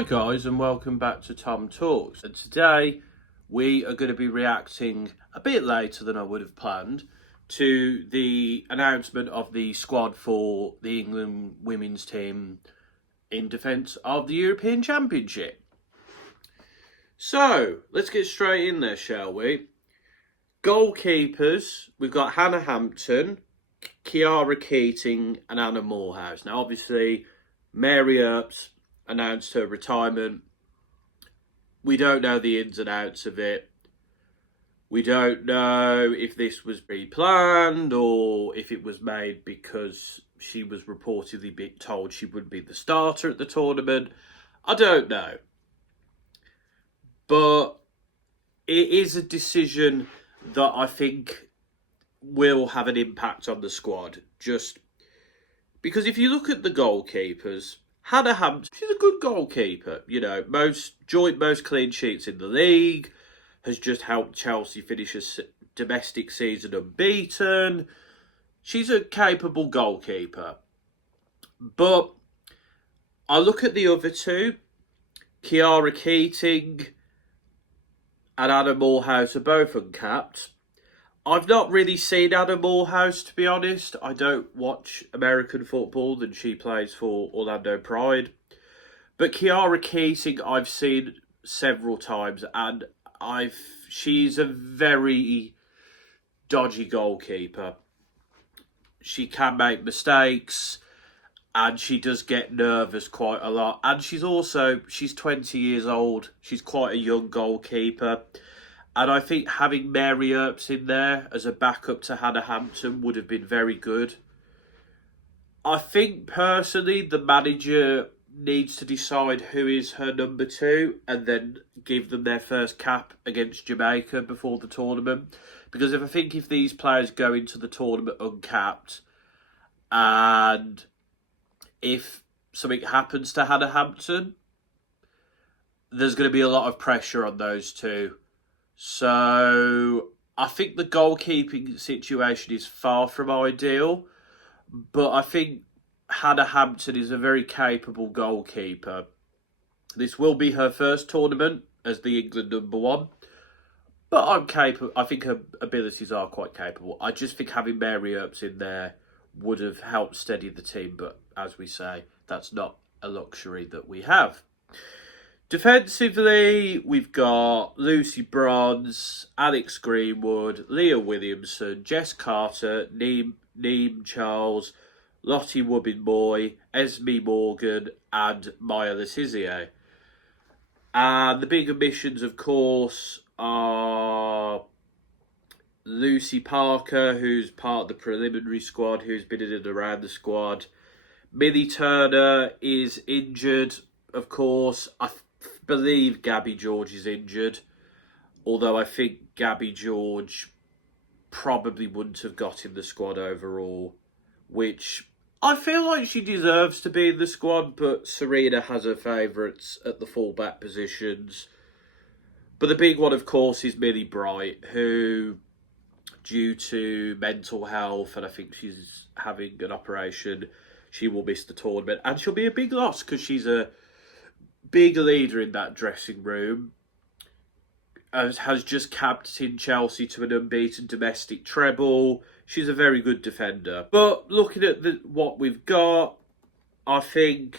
Hi guys, and welcome back to Tom Talks. And today we are going to be reacting a bit later than I would have planned to the announcement of the squad for the England women's team in defence of the European Championship. So let's get straight in there, shall we? Goalkeepers, we've got Hannah Hampton, Kiara Keating and Anna Moorhouse. Now obviously Mary Earps announced her retirement. We don't know the ins and outs of it. We don't know if this was pre-planned or if it was made because she was reportedly told she would be the starter at the tournament. I don't know. But it is a decision that I think will have an impact on the squad. Just because if you look at the goalkeepers, Hannah Hampton, she's a good goalkeeper. You know, most clean sheets in the league. Has just helped Chelsea finish a domestic season unbeaten. She's a capable goalkeeper. But I look at the other two, Kiara Keating and Anna Moorhouse are both uncapped. I've not really seen Anna Moorhouse, to be honest. I don't watch American football, and she plays for Orlando Pride. But Kiara Keating I've seen several times, and she's a very dodgy goalkeeper. She can make mistakes, and she does get nervous quite a lot. And she's 20 years old. She's quite a young goalkeeper. And I think having Mary Earps in there as a backup to Hannah Hampton would have been very good. I think personally the manager needs to decide who is her number two and then give them their first cap against Jamaica before the tournament. Because if these players go into the tournament uncapped and if something happens to Hannah Hampton, there's going to be a lot of pressure on those two. So I think the goalkeeping situation is far from ideal, but I think Hannah Hampton is a very capable goalkeeper. This will be her first tournament as the England number one, but I think her abilities are quite capable. I just think having Mary Earps in there would have helped steady the team, but as we say, that's not a luxury that we have. Defensively, we've got Lucy Bronze, Alex Greenwood, Leah Williamson, Jess Carter, Neem Charles, Lottie Wobbin-Moy, Esme Morgan and Maya Letizier. And the big omissions, of course, are Lucy Parker, who's part of the preliminary squad, who's been in and around the squad. Millie Turner is injured, of course. I believe Gabby George is injured, although I think Gabby George probably wouldn't have got in the squad overall, which I feel like she deserves to be in the squad, but Serena has her favourites at the fullback positions. But the big one, of course, is Millie Bright, who, due to mental health, and I think she's having an operation, she will miss the tournament. And she'll be a big loss because she's a big leader in that dressing room. Has just captained Chelsea to an unbeaten domestic treble. She's a very good defender. But looking at what we've got, I think,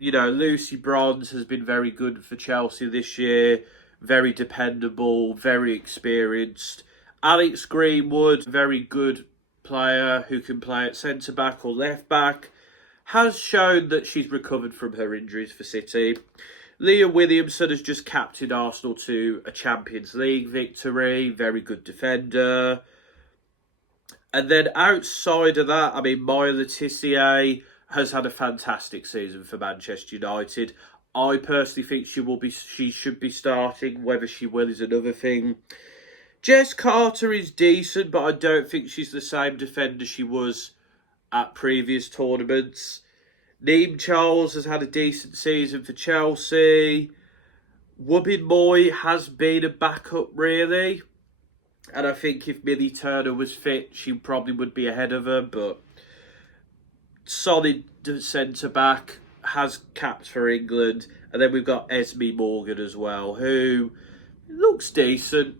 Lucy Bronze has been very good for Chelsea this year. Very dependable, very experienced. Alex Greenwood, very good player who can play at centre-back or left-back. Has shown that she's recovered from her injuries for City. Leah Williamson has just captained Arsenal to a Champions League victory. Very good defender. And then outside of that, Maya Letizier has had a fantastic season for Manchester United. I personally think she should be starting. Whether she will is another thing. Jess Carter is decent, but I don't think she's the same defender she was at previous tournaments. Neem Charles has had a decent season for Chelsea. Wobbin-Moy has been a backup, really. And I think if Millie Turner was fit, she probably would be ahead of her. But solid centre-back, has capped for England. And then we've got Esme Morgan as well, who looks decent,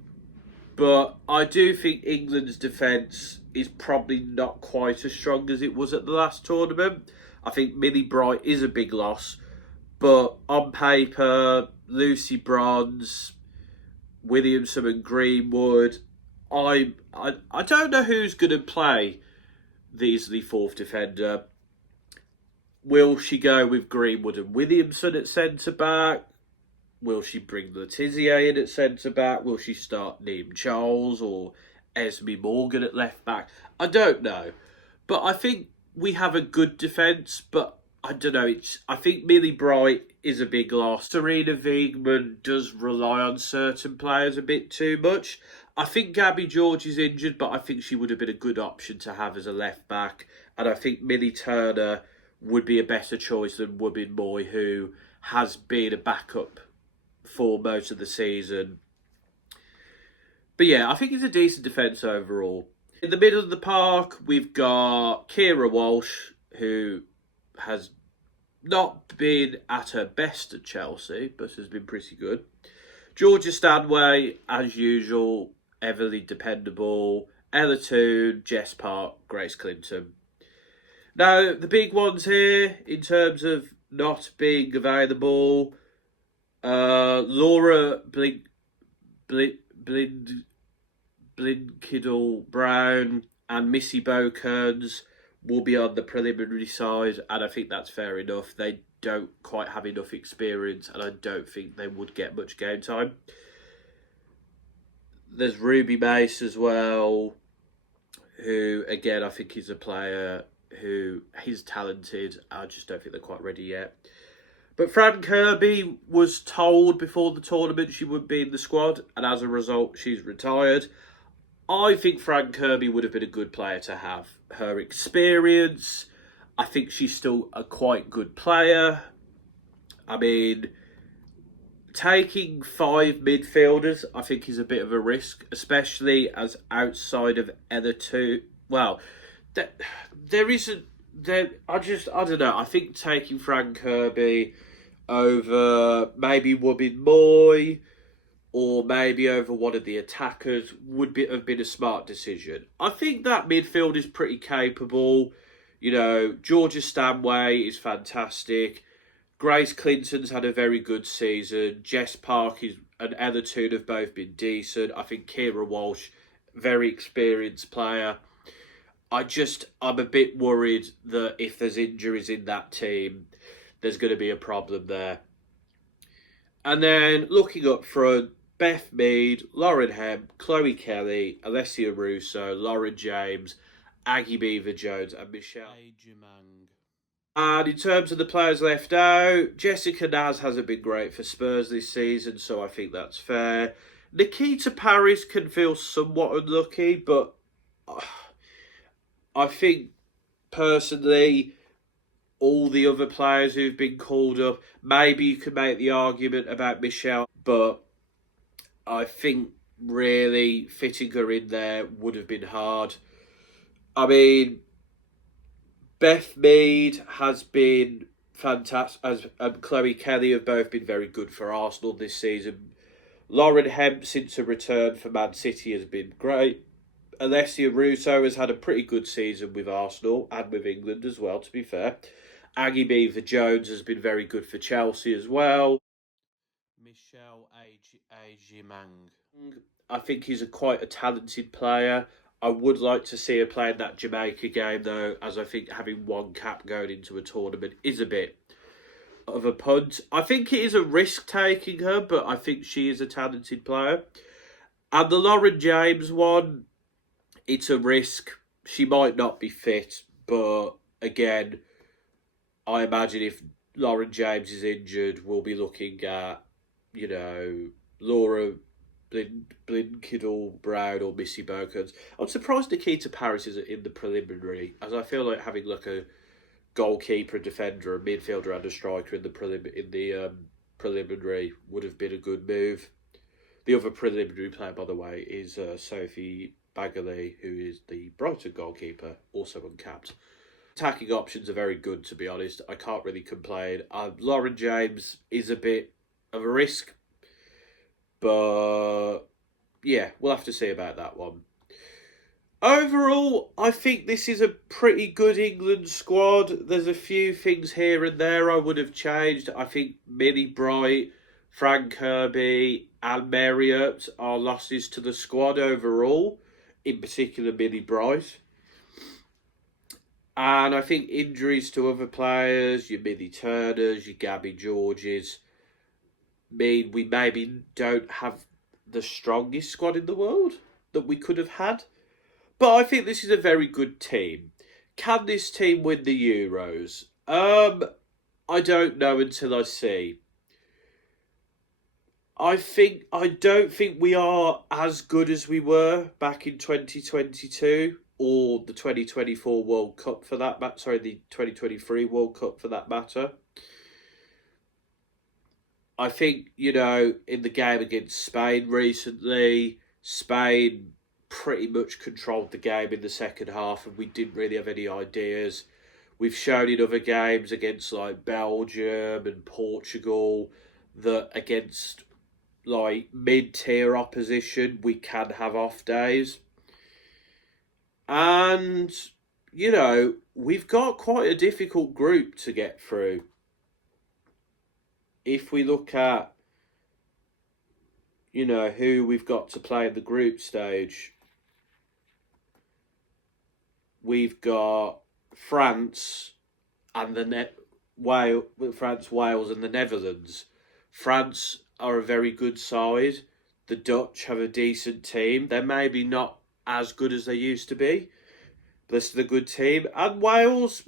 but I do think England's defence is probably not quite as strong as it was at the last tournament. I think Millie Bright is a big loss, but on paper, Lucy Bronze, Williamson and Greenwood, I don't know who's going to play the easily fourth defender. Will she go with Greenwood and Williamson at centre back? Will she bring Letizia in at centre back? Will she start Neem Charles or Esme Morgan at left back? I don't know. But I think we have a good defence, but I don't know. I think Millie Bright is a big loss. Serena Wiegman does rely on certain players a bit too much. I think Gabby George is injured, but I think she would have been a good option to have as a left back. And I think Millie Turner would be a better choice than Wubin Moy, who has been a backup for most of the season. But yeah, I think it's a decent defence overall. In the middle of the park, we've got Kira Walsh, who has not been at her best at Chelsea, but has been pretty good. Georgia Stanway, as usual, everly dependable. Ella Toone, Jess Park, Grace Clinton. Now, the big ones here, in terms of not being available, Laura Blinkidle Brown and Missy Bokearns will be on the preliminary side, and I think that's fair enough. They don't quite have enough experience, and I don't think they would get much game time. There's Ruby Mace as well, who, again, I think is a player who is talented. I just don't think they're quite ready yet. But Fran Kirby was told before the tournament she would be in the squad, and as a result, she's retired. I think Fran Kirby would have been a good player to have. Her experience, I think she's still a quite good player. I mean, taking 5 midfielders, I think, is a bit of a risk, especially as outside of either two. Well, there isn't. I don't know. I think taking Fran Kirby over maybe Wubin Moy or maybe over one of the attackers would have been a smart decision. I think that midfield is pretty capable. You know, Georgia Stanway is fantastic. Grace Clinton's had a very good season. Jess Park and Ella Toone have both been decent. I think Kira Walsh, very experienced player. I'm a bit worried that if there's injuries in that team, there's going to be a problem there. And then looking up front, Beth Mead, Lauren Hemp, Chloe Kelly, Alessia Russo, Lauren James, Aggie Beaver-Jones and Michelle Ajimang. And in terms of the players left out, Jessica Naz hasn't been great for Spurs this season, so I think that's fair. Nikita Paris can feel somewhat unlucky, but I think personally, all the other players who've been called up, maybe you could make the argument about Michelle, but I think really fitting her in there would have been hard. I mean, Beth Mead has been fantastic, and Chloe Kelly have both been very good for Arsenal this season. Lauren Hemp, since her return for Man City, has been great. Alessia Russo has had a pretty good season with Arsenal and with England as well, to be fair. Aggie Beaver-Jones has been very good for Chelsea as well. Michelle Ajimang. I think he's quite a talented player. I would like to see her play in that Jamaica game, though, as I think having one cap going into a tournament is a bit of a punt. I think it is a risk taking her, but I think she is a talented player. And the Lauren James one, it's a risk. She might not be fit, but again, I imagine if Lauren James is injured, we'll be looking at, you know, Laura Blinkidle Brown or Missy Bokearns. I'm surprised Nikita Paris is in the preliminary, as I feel like having like a goalkeeper, a defender, a midfielder, and a striker in the preliminary would have been a good move. The other preliminary player, by the way, is Sophie Bagley, who is the Brighton goalkeeper, also uncapped. In attacking options are very good, to be honest. I can't really complain. Lauren James is a bit of a risk, but yeah, we'll have to see about that one. Overall, I think this is a pretty good England squad. There's a few things here and there I would have changed. I think Millie Bright, Frank Kirby, and Mary Earps are losses to the squad overall, in particular Millie Bright. And I think injuries to other players, your Millie Turners, your Gabby Georges, mean we maybe don't have the strongest squad in the world that we could have had. But I think this is a very good team. Can this team win the Euros? I don't know until I see. I don't think we are as good as we were back in 2022 or the 2024 World Cup for that matter. Sorry, the 2023 World Cup for that matter. I think, in the game against Spain recently, Spain pretty much controlled the game in the second half and we didn't really have any ideas. We've shown in other games against like Belgium and Portugal that against like mid-tier opposition we can have off days. And, we've got quite a difficult group to get through. If we look at, who we've got to play in the group stage, we've got France and France, Wales, and the Netherlands. France are a very good side. The Dutch have a decent team. They're maybe not as good as they used to be, but they're still a good team. And Wales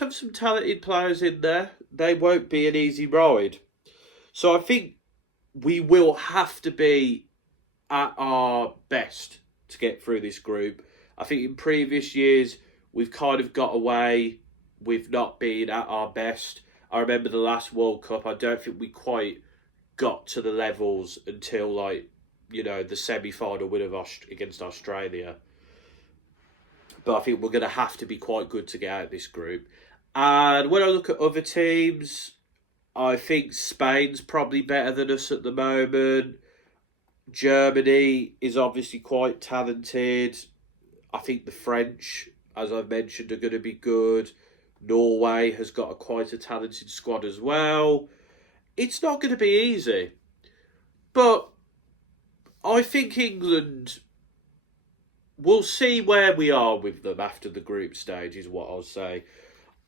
have some talented players in there. They won't be an easy ride. So I think we will have to be at our best to get through this group. I think in previous years, we've kind of got away with not being at our best. I remember the last World Cup, I don't think we quite got to the levels until, the semi-final win against Australia. But I think we're going to have to be quite good to get out of this group. And when I look at other teams, I think Spain's probably better than us at the moment. Germany is obviously quite talented. I think the French, as I've mentioned, are going to be good. Norway has got quite a talented squad as well. It's not going to be easy. But I think England, we'll see where we are with them after the group stage is what I'll say.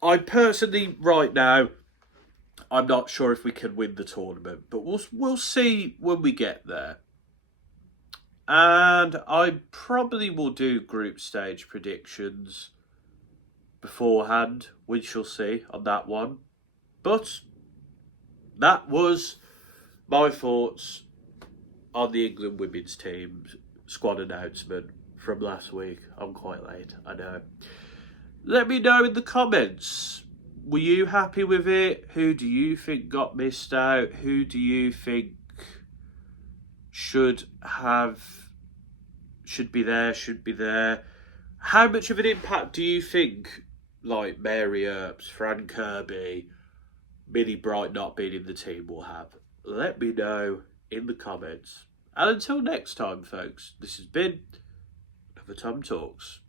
I personally, right now, I'm not sure if we can win the tournament, but we'll see when we get there. And I probably will do group stage predictions beforehand. We shall see on that one. But that was my thoughts on the England women's team squad announcement from last week. I'm quite late, I know. Let me know in the comments. Were you happy with it? Who do you think got missed out? Who do you think should be there? How much of an impact do you think, like Mary Earps, Fran Kirby, Millie Bright not being in the team will have? Let me know in the comments. And until next time, folks, this has been Another Tom Talks.